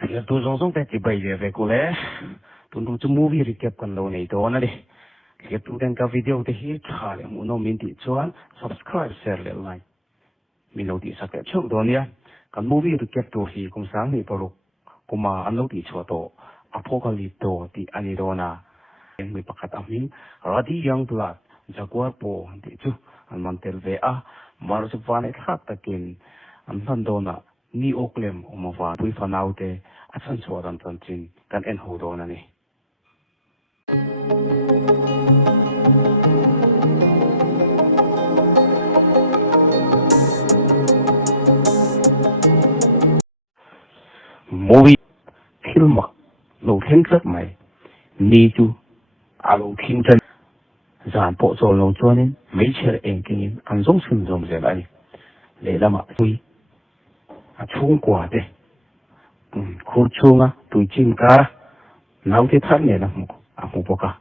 Kaya tu zong te tibai je ve ko le. Tu chu movie recap kan lo nei do na le. Kaya tu den ka video te hi tha le mu no min ti chuan subscribe share le like. Min lo ti sa ke chok do nia. Kan movie recap tu hi kum sang ni poro. Kuma an lo ti chu to apocalypse to ti ani do na. Yang mi pakat amin radi young blood jaguar po ti chu an man tel ve a mar su van et khat takin an han do na ni oklem umova pui fanaute asan choran tan chin kan en ho do na ni movie film lo theng sat mai ni chu alo thing chan zan po zo lo chuanin mấy cher eng king an zong sim zong ze lai le lama pui a chung kwa de khur chunga tu chin ka nau te than ne na mu a mu poka